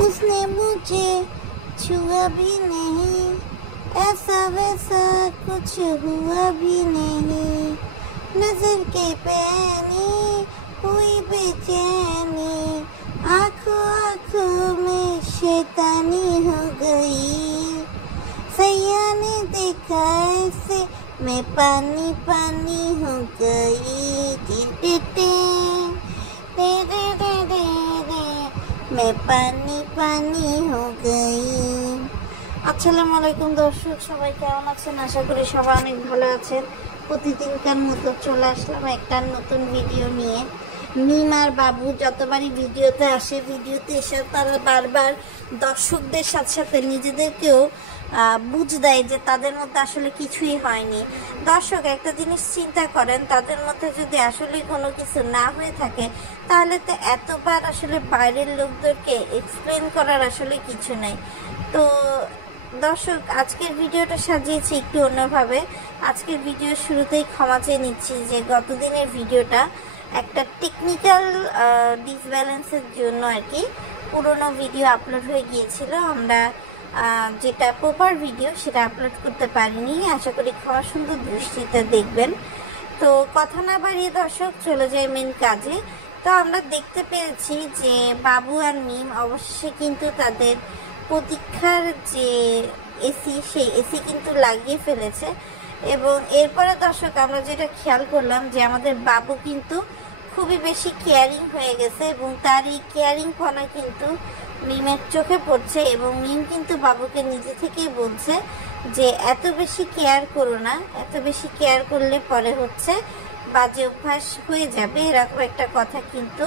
उसने मुझे छुआ भी नहीं, ऐसा वैसा कुछ हुआ भी नहीं। नजर के पैनी हुई बेचैनी, आंखों आंखों में शैतानी हो गई। सैया ने देखा ऐसे मैं पानी पानी हो गई। टे टे टे टे टे टे टे, मैं पानी पानी हो गई। আসসালামু আলাইকুম দর্শক, সবাই কেমন আছেন? আশা করি সবাই অনেক ভালো আছেন। প্রতিদিনকার মতো চলে আসলাম একটা নতুন ভিডিও নিয়ে। মিম আর বাবু যতবারই ভিডিওতে আসে, ভিডিওতে এসে তারা বারবার দর্শকদের সাথে সাথে নিজেদেরকেও বুঝ দেয় যে তাদের মধ্যে আসলে কিছুই হয়নি। দর্শক একটা জিনিস চিন্তা করেন, তাদের মধ্যে যদি আসলে কোনো কিছু না হয়ে থাকে তাহলে তো এতবার আসলে বাইরের লোকদেরকে এক্সপ্লেন করার আসলে কিছু নেই। তো দর্শক আজকের ভিডিওটা সাজিয়েছি একটু অন্যভাবে। আজকের ভিডিওর শুরুতেই ক্ষমা চেয়ে নিচ্ছি যে গতদিনের ভিডিওটা একটা টেকনিক্যাল ডিসব্যালেন্সের জন্য আর কি পুরনো ভিডিও আপলোড হয়ে গিয়েছিল। আমরা যেটা প্রপার ভিডিও সেটা আপলোড করতে পারিনি। আশা করি ক্ষমা সুন্দর দৃষ্টিতে দেখবেন। তো কথা না বাড়িয়ে দর্শক চলে যায় মেন কাজে। তো আমরা দেখতে পেরেছি যে বাবু আর মিম অবশেষে কিন্তু তাদের প্রতীক্ষার যে এসি, সেই এসি কিন্তু লাগিয়ে ফেলেছে। এবং এরপরে দর্শক আমরা যেটা খেয়াল করলাম যে আমাদের বাবু কিন্তু খুবই বেশি কেয়ারিং হয়ে গেছে এবং তার এই কেয়ারিং ফোনা কিন্তু মিমের চোখে পড়ছে। এবং মিম কিন্তু বাবুকে নিজে থেকেই বলছে যে এত বেশি কেয়ার করো না, এত বেশি কেয়ার করলে পরে হচ্ছে বাজে অভ্যাস হয়ে যাবে, এরকম একটা কথা কিন্তু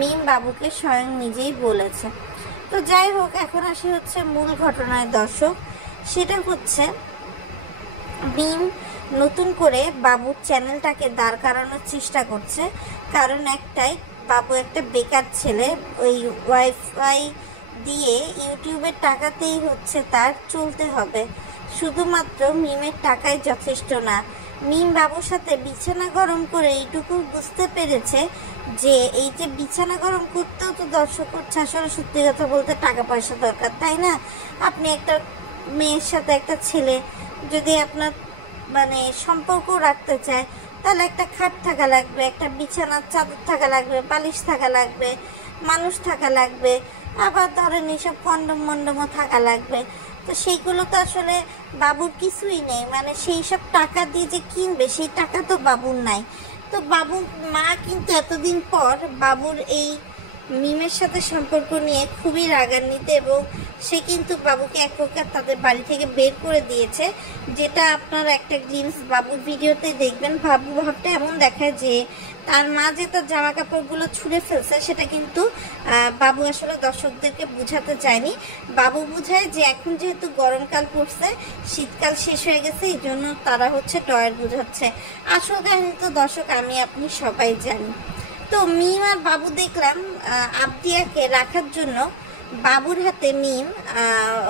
মিম বাবুকে স্বয়ং নিজেই বলেছে। তো যাই হোক, এখন আসি হচ্ছে মূল ঘটনায় দর্শক। সেটা হচ্ছে মিম নতুন করে বাবুর চ্যানেলটাকে দাঁড় করানোর চেষ্টা করছে। কারণ একটাই, বাবু একটা বেকার ছেলে, ওই ওয়াইফাই দিয়ে ইউটিউবের টাকাতেই হচ্ছে তার চলতে হবে। শুধুমাত্র মিমের টাকাই যথেষ্ট না। মিম বাবুর সাথে বিছানা গরম করে এইটুকু বুঝতে পেরেছে যে এই যে বিছানা গরম করতেও তো দর্শক হচ্ছে আসলে সত্যি কথা বলতে টাকা পয়সা দরকার, তাই না? আপনি একটা মেয়ের সাথে একটা ছেলে যদি আপনার মানে সম্পর্ক রাখতে চায় তাহলে একটা খাট থাকা লাগবে, একটা বিছানার চাদর থাকা লাগবে, বালিশ থাকা লাগবে, মানুষ থাকা লাগবে, আবার ধরেন এইসব কন্ডম মন্ডমও থাকা লাগবে। তো সেইগুলো তো আসলে বাবুর কিছুই নেই, মানে সেই সব টাকা দিয়ে যে কিনবে সেই টাকা তো বাবুর নাই। তো বাবুর মা কিন্তু এতদিন পর বাবুর এই মিমের সাথে সম্পর্ক নিয়ে খুবই রাগান্বিত এবং সে কিন্তু বাবুকে এক প্রকার তাদের বাড়ি থেকে বের করে দিয়েছে। যেটা আপনারা একটা গ্লিমস বাবুর ভিডিওতে দেখবেন। বাবু ভাবটা এমন দেখায় যে তার মা যে তার জামা কাপড়গুলো ছুঁড়ে ফেলছে, সেটা কিন্তু বাবু আসলে দর্শকদেরকে বুঝাতে চায়নি। বাবু বুঝায় যে এখন যেহেতু গরমকাল পড়ছে, শীতকাল শেষ হয়ে গেছে, এই জন্য তারা হচ্ছে টয়ার বুঝাচ্ছে। আসল কাহিনী তো দর্শক আমি আপনি সবাই জানি। তো মিম আর বাবু দেখলাম আবদিয়াকে রাখার জন্য বাবুর হাতে মিম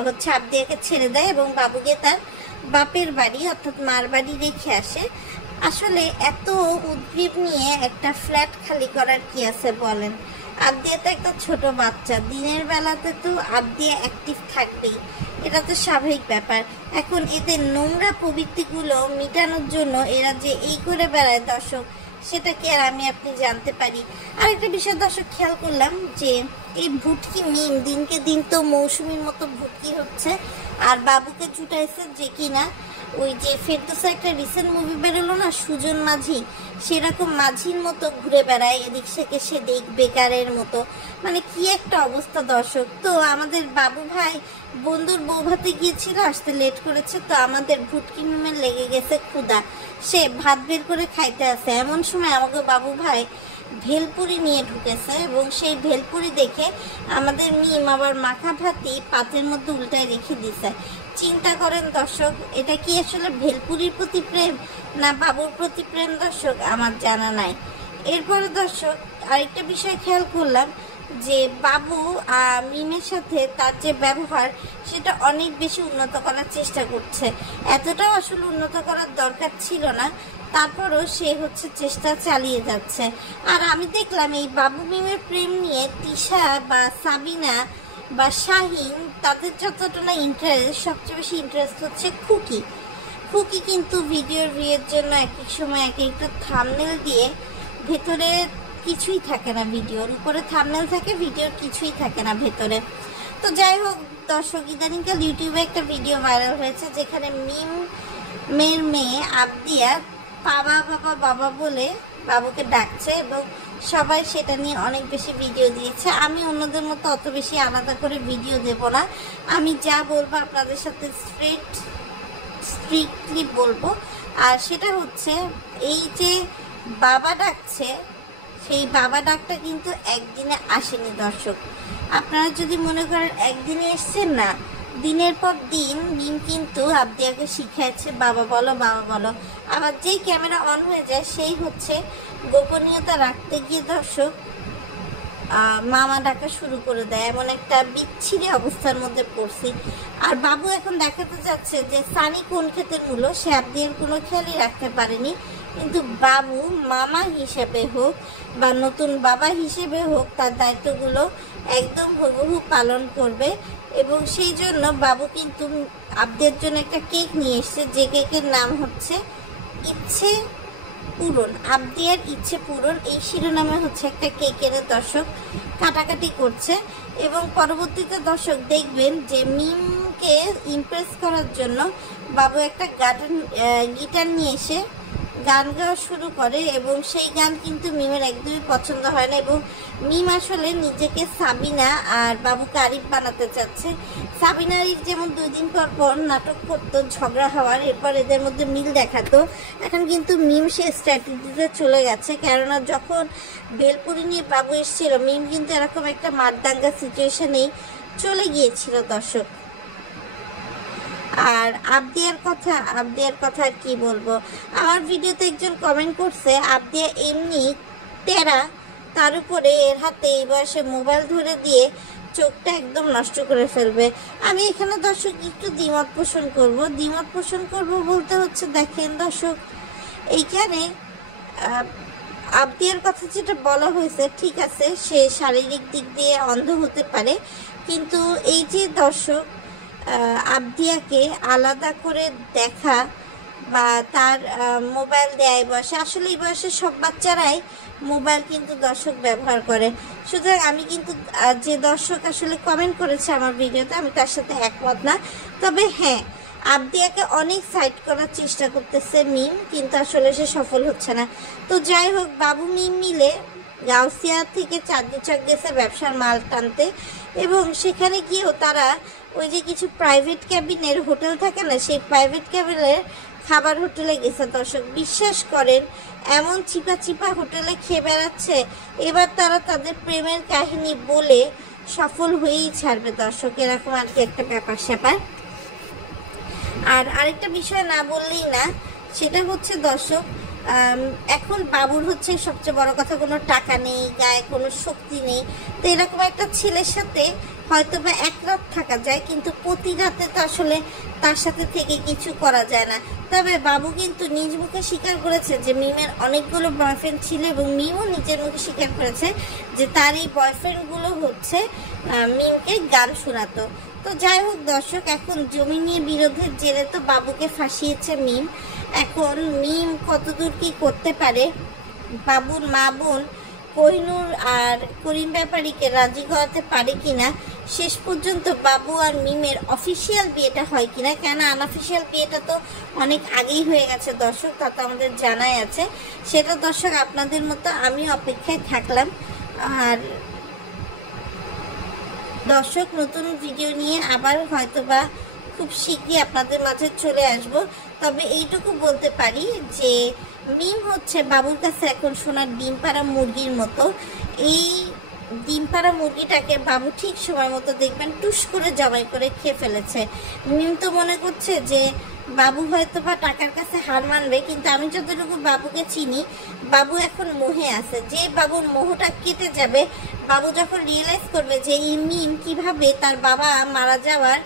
হচ্ছে আবদিয়াকে ছেড়ে দেয় এবং বাবুকে তার বাপের বাড়ি অর্থাৎ মার বাড়ি রেখে আসে। আসলে এত উদ্গ্রীব নিয়ে একটা ফ্ল্যাট খালি করার কি আছে বলেন? আবদিয়া তো একটা ছোট বাচ্চা, দিনের বেলাতে তো আবদিয়া অ্যাক্টিভ থাকবেই, এটা তো স্বাভাবিক ব্যাপার। এখন এদের নোংরা প্রবৃত্তিগুলো মিটানোর জন্য এরা যে এই করে বেড়ায় দর্শক, সেটা কি আর আমি আপনি জানতে পারি? আরেকটা বিষয় দর্শক খেয়াল করলাম যে এই ভুটকি মিম দিনকে দিন তো মৌসুমীর মতো ভুটকি হচ্ছে। আর বাবুকে জুটাইছে যে কিনা ওই যে ফেরদৌসা একটা রিসেন্ট মুভি বেরোলো না, সুজন মাঝি, সেরকম মাঝির মতো ঘুরে বেড়ায় এদিক থেকে সেদিক, বেকারের মতো। মানে কি একটা অবস্থা দর্শক। তো আমাদের বাবু ভাই বন্ধুর বউ ভাতে গিয়েছিল, আসতে লেট করেছে। তো আমাদের ভুটকি মিমের লেগে গেছে ক্ষুধা, সে ভাত বের করে খাইতে আছে। এমন সময় আমাকে বাবু ভাই ভেলপুরি নিয়ে ঢুকেছে এবং সেই ভেলপুরি দেখে আমাদের মিম আবার মাখা ভাতি পাতের মধ্যে উল্টায় রেখে দিছে। চিন্তা করেন দর্শক, এটা কি আসলে ভেলপুরির প্রতি প্রেম না বাবুর প্রতি প্রেম দর্শক আমার জানা নাই। এরপরে দর্শক আরেকটা বিষয় খেয়াল করলাম যে বাবু মিমের সাথে তার যে ব্যবহার সেটা অনেক বেশি উন্নত করার চেষ্টা করছে। এতটাও আসলে উন্নত করার দরকার ছিল না, তারপরও সে হচ্ছে চেষ্টা চালিয়ে যাচ্ছে। আর আমি দেখলাম এই বাবু মিমের প্রেম নিয়ে তিশা বা সাবিনা বা শাহিন, তাদের যতটা না ইন্টারেস্ট, সবচেয়ে বেশি ইন্টারেস্ট হচ্ছে খুকি। খুকি কিন্তু ভিডিওর ভিউয়ের জন্য এক এক সময় এক একটা থাম্বনেল দিয়ে ভেতরে কিছুই থাকে না, ভিডিওর উপরে থাম্বনেল থাকে, ভিডিওর কিছুই থাকে না ভেতরে। তো যাই হোক দর্শক, ইদানিংকাল ইউটিউবে একটা ভিডিও ভাইরাল হয়েছে যেখানে মিমের মেয়ে আবদিয়া বাবা বাবা বাবা বলে বাবুকে ডাকছে এবং সবাই সেটা নিয়ে অনেক বেশি ভিডিও দিয়েছে। আমি অন্যদের মতো অত বেশি আলাদা করে ভিডিও দেব না, আমি যা বলবো আপনাদের সাথে স্ট্রিক্টলি বলবো। আর সেটা হচ্ছে এই যে বাবা ডাকছে, সেই বাবা ডাকটা কিন্তু একদিনে আসেনি দর্শক। আপনারা যদি মনে করেন একদিনে এসছেন, না, দিনের পর দিন মিম কিন্তু আবদিয়াকে শিখাচ্ছে বাবা বলো বাবা বলো। আবার যেই ক্যামেরা অন হয়ে যায় সেই হচ্ছে গোপনীয়তা রাখতে গিয়ে দর্শক মামা ডাকা শুরু করে দেয়। এমন একটা বিচ্ছিরি অবস্থার মধ্যে পড়ছি। আর বাবু এখন দেখাতে যাচ্ছে যে সানি কোন ক্ষেতের মূল্য, সে আবদিয়ার কোনো খেয়ালই রাখতে পারেনি। কিন্তু বাবু মামা হিসেবে হোক বা নতুন বাবা হিসেবে হোক তার দায়িত্বগুলো একদম হুবহু পালন করবে। এবং সেই জন্য বাবু কিন্তু আবদিয়ার জন্য একটা কেক নিয়ে এসছে, যে কেকের নাম হচ্ছে ইচ্ছে পূরণ, আবদিয়ার ইচ্ছে পূরণ, এই শিরোনামে হচ্ছে একটা কেকের দর্শক কাটাকাটি করছে। এবং পরবর্তীতে দর্শক দেখবেন যে মিমকে ইমপ্রেস করার জন্য বাবু একটা গিটার নিয়ে এসে গান গাওয়া শুরু করে এবং সেই গান কিন্তু মিমের একদমই পছন্দ হয় না। এবং মিম আসলে নিজেকে সাবিনা আর বাবুকে আরিফ বানাতে চাচ্ছে। সাবিনা আরিফ যেমন 2 দিন পর পর নাটক করতো ঝগড়া হওয়ার, এরপর এদের মধ্যে মিল দেখাতো। এখন কিন্তু মিম সে স্ট্র্যাটেজিতে চলে গেছে, কেননা যখন বেলপুরি নিয়ে বাবু এসেছিল মিম কিন্তু এরকম একটা মারদাঙ্গা সিচুয়েশনেই চলে গিয়েছিল দর্শক। আর আবদিয়ার কথা আর কি বলবো। আমার ভিডিওতে একজন কমেন্ট করছে আবদিয়া এমনি তেরা, তার উপরে এর হাতে এই বয়সে মোবাইল ধরে দিয়ে চোখটা একদম নষ্ট করে ফেলবে। আমি এখানে দর্শক একটু দ্বিমত পোষণ করব বলতে হচ্ছে, দেখেন দর্শক, এইখানে আবদিয়ার কথা যেটা বলা হয়েছে ঠিক আছে, সে শারীরিক দিক দিয়ে অন্ধ হতে পারে, কিন্তু এই যে দর্শক আবদিয়াকে আলাদা করে দেখা বা তার মোবাইল দেয় বয়সে, আসলে এই বয়সে সব বাচ্চারাই মোবাইল কিন্তু দর্শক ব্যবহার করে। সুতরাং আমি কিন্তু যে দর্শক আসলে কমেন্ট করেছে আমার ভিডিওতে, আমি তার সাথে একমত না। তবে হ্যাঁ, আবদিয়াকে অনেক সাইড করার চেষ্টা করতেছে মিম, কিন্তু আসলে সে সফল হচ্ছে না। তো যাই হোক, বাবু মিম মিলে গাউসিয়া থেকে চাঁদনি চক গেছে ব্যবসার মাল টানতে এবং সেখানে গিয়েও তারা ওই যে কিছু প্রাইভেট ক্যাবিনের হোটেল থাকে না, সেই প্রাইভেট ক্যাবিনের খাবার হোটেলে গেছে দর্শক। বিশ্বাস করেন এমন চিপা হোটেলে খেয়ে বেড়াচ্ছে, এবার তারা তাদের প্রেমের কাহিনী বলে সফল হয়েই ছাড়বে দর্শক, এরকম আর কি একটা ব্যাপার স্যাপার। আর আরেকটা বিষয় না বললেই না, সেটা হচ্ছে দর্শক এখন বাবুর হচ্ছে সবচেয়ে বড় কথা, কোনো টাকা নেই, গায়ে কোনো শক্তি নেই। তো এরকম একটা ছেলের সাথে হয়তো বা এক রাত থাকা যায়, কিন্তু প্রতি রাতে তো আসলে তার সাথে থেকে কিছু করা যায় না। তবে বাবু কিন্তু নিজ মুখে স্বীকার করেছে যে মিমের অনেকগুলো বয়ফ্রেন্ড ছিল এবং মিমও নিজের মুখে স্বীকার করেছে যে তার এই বয়ফ্রেন্ডগুলো হচ্ছে মিমকে গান শোনাতো। তো যাই হোক দর্শক, এখন জমি নিয়ে বিরোধের জেরে তো বাবুকে ফাঁসিয়েছে মিম। এখন মিম কতদূর কি করতে পারে, বাবুর মা বোন কোহিনূর আর করিম ব্যাপারীকে রাজি করাতে পারে কিনা, শেষ পর্যন্ত বাবু আর মিমের অফিসিয়াল বিয়েটা হয় কিনা, কেন আনঅফিসিয়াল বিয়েটা তো অনেক আগেই হয়ে গেছে দর্শক, তা তো আমাদের জানাই আছে। সেটা দর্শক আপনাদের মতো আমি অপেক্ষায় থাকলাম। আর দর্শক, নতুন ভিডিও নিয়ে আবার হয়তোবা খুব শীঘ্রই আপনাদের মাঝে চলে আসব। তবে এইটুকু বলতে পারি যে মিম হচ্ছে বাবুর কাছে এখন সোনার ডিম পাড়া মুরগির মতো। এই ডিম পাড়া মুরগিটাকে বাবু ঠিক সময় মতো দেখবেন টুস করে জবাই করে খেয়ে ফেলেছে। মিম তো মনে করছে যে বাবু হয়তো বা টাকার কাছে হার মানবে, কিন্তু আমি যতটুকু বাবুকে চিনি, বাবু এখন মোহে আছে। যে বাবুর মোহটা কেটে যাবে, বাবু যখন রিয়েলাইজ করবে যে এই মিম কিভাবে তার বাবা মারা যাওয়ার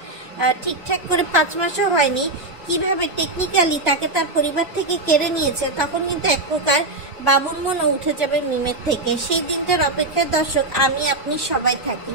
ঠিকঠাক করে 5 মাসও হয়নি, কিভাবে টেকনিক্যালি তাকে তার পরিবার থেকে কেড়ে নিয়েছে, তখন কিন্তু এক প্রকার বাবুর মনও উঠে যাবে মিমের থেকে। সেই দিনটার অপেক্ষায় দর্শক আমি আপনি সবাই থাকি।